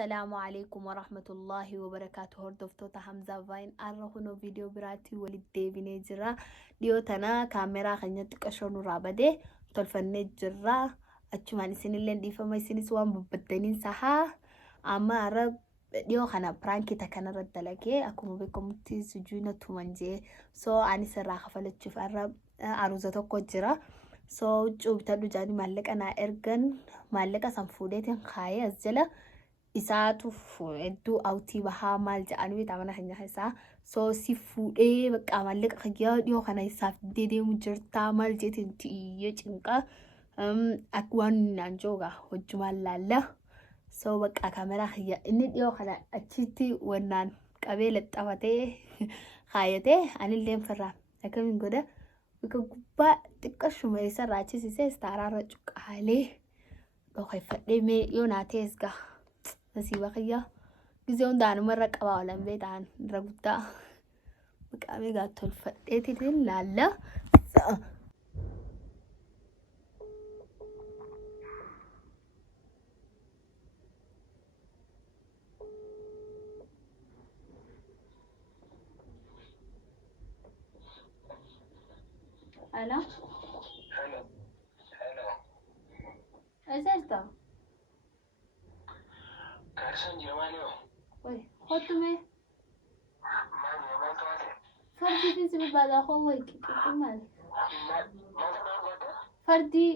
السلام عليكم ورحمة الله وبركاته. هردفتو حمزة فاين أرهنو فيديو براتي ولدي بنجرا ديوتنا كاميرا خنيت كشون رابده تلفني جرا أتشماني سنين دي فما سنين سوام ببدنين سها أما عرب ديو خنا برانكي تكنا رد لكي أكو بكم تسجينا تومنجي سو أني سراخ فلت شوف عرب عروزتو كجرا سو جوبتلو جاني مالك أنا إرجن مالك سنفوديتين خاية أزجلا isaatu hedduu awtii bahaa maal jedhanii beekamana keenya keessaa soo si fuudhee bakka maallaqa kiyyaa dhiyoo kana isaaf dedeemu jirtaa maal jeetiin tiyyee cinqa akka waan naan jooga hojjumaan laalla soo bakka kaameraa kiyya inni dhiyoo kana achitti wannaan qabee laxafatee kaayatee anillee firraa akkamiin godha bakka gubbaa xiqqashuma isa raachisiisee istaaraarra cuqqaalee dhoofeffadhee mee yoo naatees gaa nasiba kiyya gizeon daanu marra qaba walan beetan ragutta maqame ga tolfadheetiin laalla Hello Ezesto Carson Giovanni. Oi, خدتمه فردي في سبب بعد أخوه كمال فردي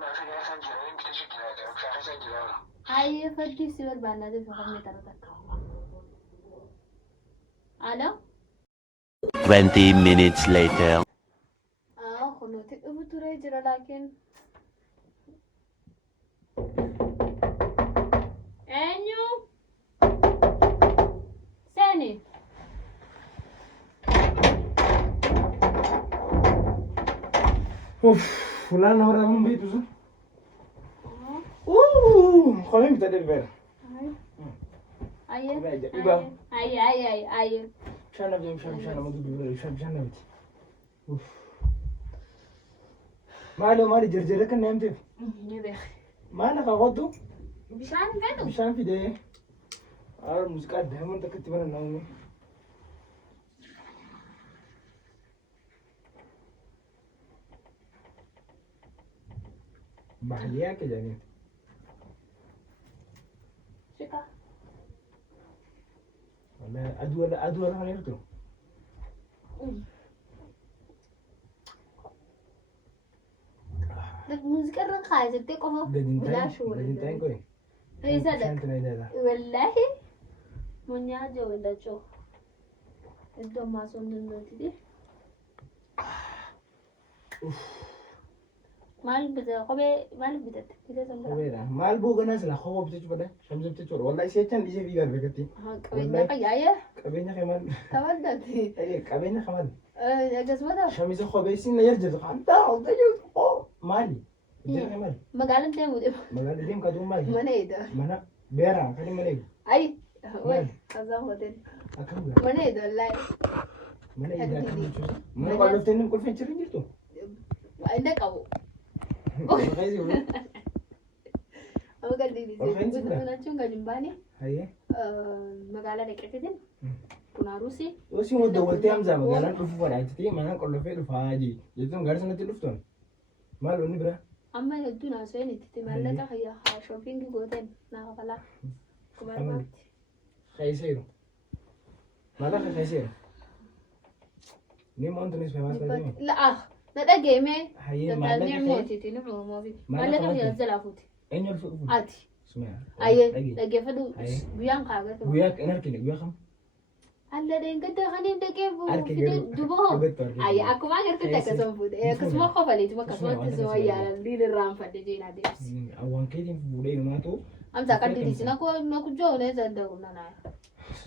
ما في ناس جيران كتير جيران وكذا جيران هاي فردي سبب بعد هذا في خمسة ترى ألو 20 minutes later. خلوتي أبو ترى جرا لكن أنيو ثاني اوف فلان ورا من بيت بزو خلينا نبدا البير أي مشان نبدا مشان ما تقول مشان نبدا اوف مالو جرجرك نمت ما انا قاعدو بشان في ده الموسيقى دائما تكتب لنا نومي محلية كده يعني شكا ولا أدوار هنيرتو الموسيقى الرقاية تقوم بلا شغل بدين كوي إيه صدق شانت نايدا والله من ياجي ولا شو إنتو ما صندوق تدي مال بده قبي مال بده كده صندوق ويرا مال بوغ ناس لا خو بتجي بده شمس بتجي والله سيتن دي في غير بكتي قبينا قياية قبينا كمان تودتي اي قبينا كمان جسمه شمس خو بيسين يرجع خانتا او مالي جرى مالي مقالن تيمو دي مقال ديم كدو مالي من ايدا منا بيرا كدي مالي اي وين كذا هودن اكم من ايدا لا من ايدا من قالوا تنم كل فين تشرين جرتو عندك ابو غايزي هو أبو قال لي أنا شو قاعد جنباني هاي مقالة نكتتين كنا روسي وسي مو دولتي امزا مقالة نفو فرعتي ما انا كل فين فاجي جتون غير سنة تلفتون مالو نبرا أما يدونا سوين تتمالك هي شوبينج جودن ناقلا كمان خيسيرو مالا خيسيرو نيم أنت نسمع ما تقولين لا لا جيمة هاي مالا نعمتي تنمو ما في مالا هي زلافوتي أين الفوق عادي اسمع أيه لا جفدو بيان كاغا وياك أنا كده وياك خم الله دين كده خلينا ندقي في دبوه أي أكو ما غير كده كسم فود كسم خفلي تما كسم تسويا لين الرام فدجينا ديس أوان كده في بودي ما تو أمسا كان دي سنا كو جو نزل دونا نا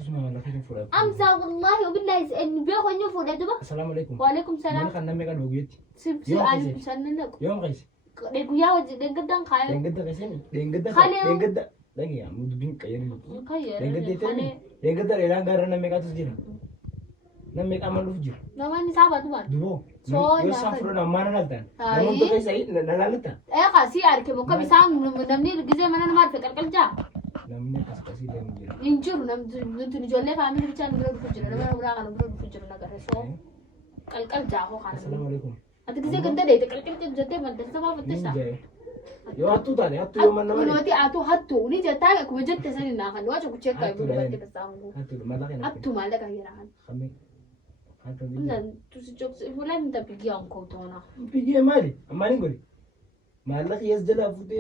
اسمع ولا كده فورا أمسا والله وبالله إن بيخو نفور دبا السلام عليكم وعليكم السلام ما خلنا ميكا دوغيت سيب أنا بسنن يوم قيس ديكو يا وجه دينقدان خايو دينقدا قيسين دينقدا لagi ya mudu bin kayan dengada relang garana meka tusjira na meka malu fujir namani sahabat tuan dubo yo safro na mana naltan namun to kai sai na lalata kasi arke mo kabi sang namni gize mana na mar fekal kalja namni akkasii deemu jira. Injiru namni ijoollee faamilii bichaan bira dhufu jira nama biraa kana bira dhufu jira nagarre soo qalqal jaafoo kana. Assalaamu alaikum. Ati gisee ganda deete qalqal jettee maddalsa maa fattisa. Yoo hattuu taate hattuu yoo manna malee. Kunooti atu hattuu ni jettaa akkuma jette sani naa kan waa chukku cheekkaa yoo batte kasaamu. Hattuu mallaqa hin Hattuu maallaqa hira kan. Kami. Ndan tusi chokse fulan ta pigia onko tona. Pigia mali amani ngori. Mallaqa yes jala fuute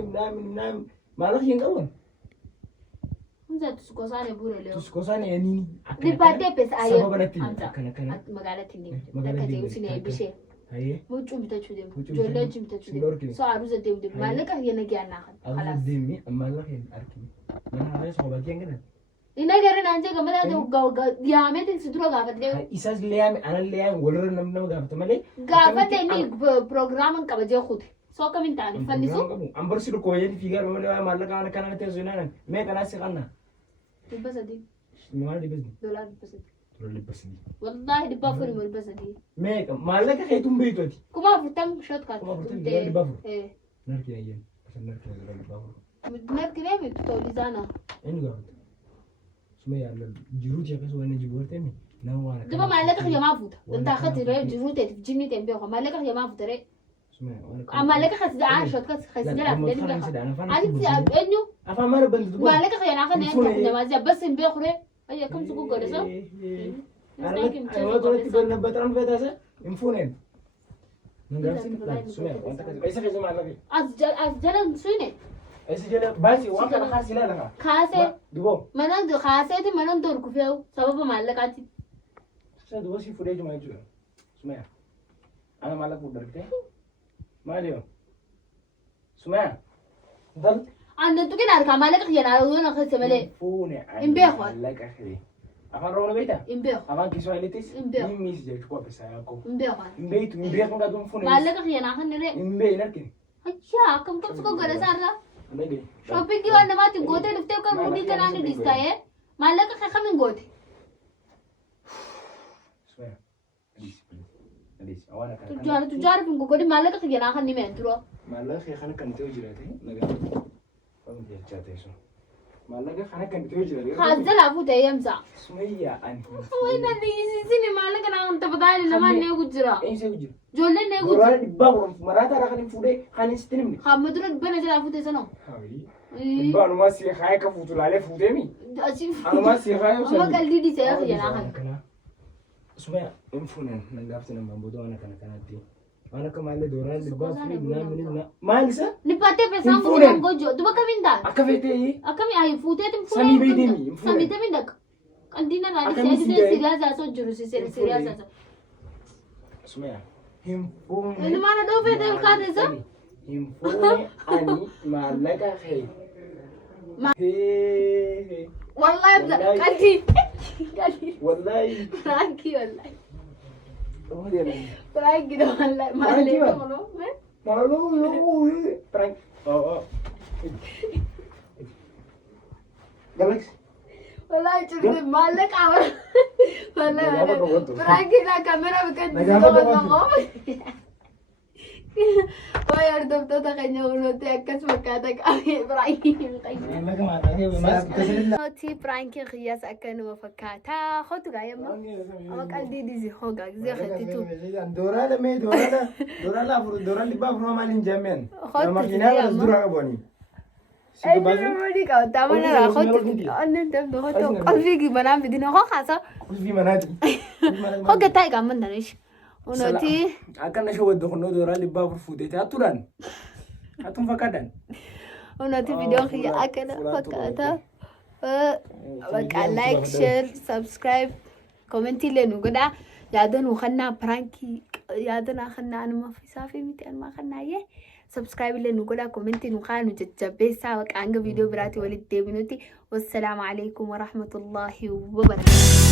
naam mallaqa hin qabon. Ndan tusi kosane bure leo. Tusi kosane nini. Ripate pesa ayo. Sababa natti. Kana. Magaalatti ni. Magaalatti Akka ta'e usine bishee. Haye. Mucuu bitachuu deemu. Ijoollee wajjin bitachuu deemu. So aruuza deemu deemu. Maallaqa yana giyaannaa kan. Aruuza deemi mallaqa hin arginu. Mana haala sobatii hangana. Ina garin anje gamada yaamete sidura gaafate. Isas leeyame ana leeyame walirra nama gaafate malee. Gaafate ni prograaman qaba jee kute. So kamin taane fannisu. Ambar sidu koyeen fiigar malee maallaqa ana kana teessu naan mee kana si qanna. Dibba sadii. Maal dibba? Doolaar dibba sadii. Doolaar dibba sadii. Wallahi dibba afur mo dibba sadii. Mee maallaqa keetuun beektooti. Kuma afurtam shot kaatu. Kuma afurtam doolaar dibba afur. Narki ayyan. Narki doolaar dibba afur. Narki reemi toolizana. Eenyu gaafate? Suma yaalla jiruuti akkasuma waan jiru warteemi nama waan Duba maallaqa xiyyamaa fuuta. Dantaa khati ree jiruuti jinni ta'e beeku maallaqa xiyyamaa fuuta ree. Suma waan Maallaqa khati daa shot kaatu khati jala fidanii beeku. Ati eenyu afaan mara bantu duba. maallaqa xiyyamaa kana eenyu xiyyamaa jaa bas hin beeku ree. Ayya kam sugu godhasa. Ayo tuh tiga nambah terang betasa infonen. Nanggasin suma wanta kasi. Isa kasi malaki. As jalan sune. Isa jala basi wanta nakasila lang. Kaase. Dubo. Manang do kaase ti manang dor ku feu. Sabab maallaqa ti. Sa dubo si fude cuma itu. Suma. Ana malak budar kita. Malio. Suma. Dal. Anda tu kan arka maallaqa xiyyamaa yoo na khase male. Fune. Imbeho. Malak akhiri. Afan rono beta. Imbeho. Afan Kiswahilitis. Imbeho. Mimis jadi kau bisa aku. Imbeho. Imbe itu nggak tuh fune. Maallaqa xiyyamaa kan re. Imbe narkin. Ayya kam sugu godhasa arra. Imbe. Shopping ki waan namaatti gootee dhuftee kan mudii kanaan ni dhiistaa'ee maallaqa kee kamiin goote. Suma. Adis. Awana kan. Tujaara fin gogodi maallaqa xiyyamaa kan ni meen turoo. Mallaqa kana kan ta'u jiraate nagaa. Waan jechaate sun. Mallaqa kana kan ta'u jiraate. Kaas jalaa fuutee yemsa. Sumayya ani. Wayna dhiisisini maallaqa naan taphataa namaan neegu jira. Eenyutu jira? Ijoolleen neegu jira. Goraan dhibbaa kurum maraata irraa kan hin fuudhee kan hin sitinimne. Hamma dura dhibbana jalaa fuutee sanoo. Dhibbaa anumaa si haaya ka fuutu laalee fuudheemi. Anumaa si haaya Amma qalbii dhiisee xiyyamaa kan. Sumayya hin fuunan nan gaafte namaan booda waan akkana kanaatti. Waan akka maallee dooraan dhibbaa fuudhee minaa maal isa? Nippattee pesaan fuudhan gojo duba kamiin taate. Akka feetee Akkami ayi fuuteetiin fuudhee. Samii beedeemi. Samii deemi dakka. Qaldiina raadii seedisee siriyaasaa soo jiru siriyaasaa. Sumayya. Hin fuune. Inni maana dhoofee ta'e kaate isa? Hin fuune ani maallaqa kee. Hee. Wallahi qalbii. Wallahi. Frankie wallahi. Oh dia lagi. Frankie dah wallahi. Malah mana? Malu. Prank. Oh. Galax. Wallahi curi malak awal. Wallahi. Frankie lah kamera bukan di Wah yaar dokter kayaknya udah tekas makata kami Frankie. Ti Frankie khiyas akan mafakata khotu gaya ma ama qaldi dizi hoga zai khatitu Dorala libab romalin jamen Khotu makina wala dura boni Ay mudi ka tamana ra khotu annen dem do khotu qalbi gimana bidina kho khasa Usbi manati hoga tay gaman danish Unoti akan nasho wado khono dorala libab fude ta turan atum fakadan Unoti video khiya akan fakata baka like share subscribe comment لانه كده يادن وخنا برانكي يادن اخنا انا ما في صافي متي انا ما خنا يه سبسكرايب لانه كده كومنت وخانو ججبيسا بقى عنده فيديو براتي ولد ديبنوتي والسلام عليكم ورحمه الله وبركاته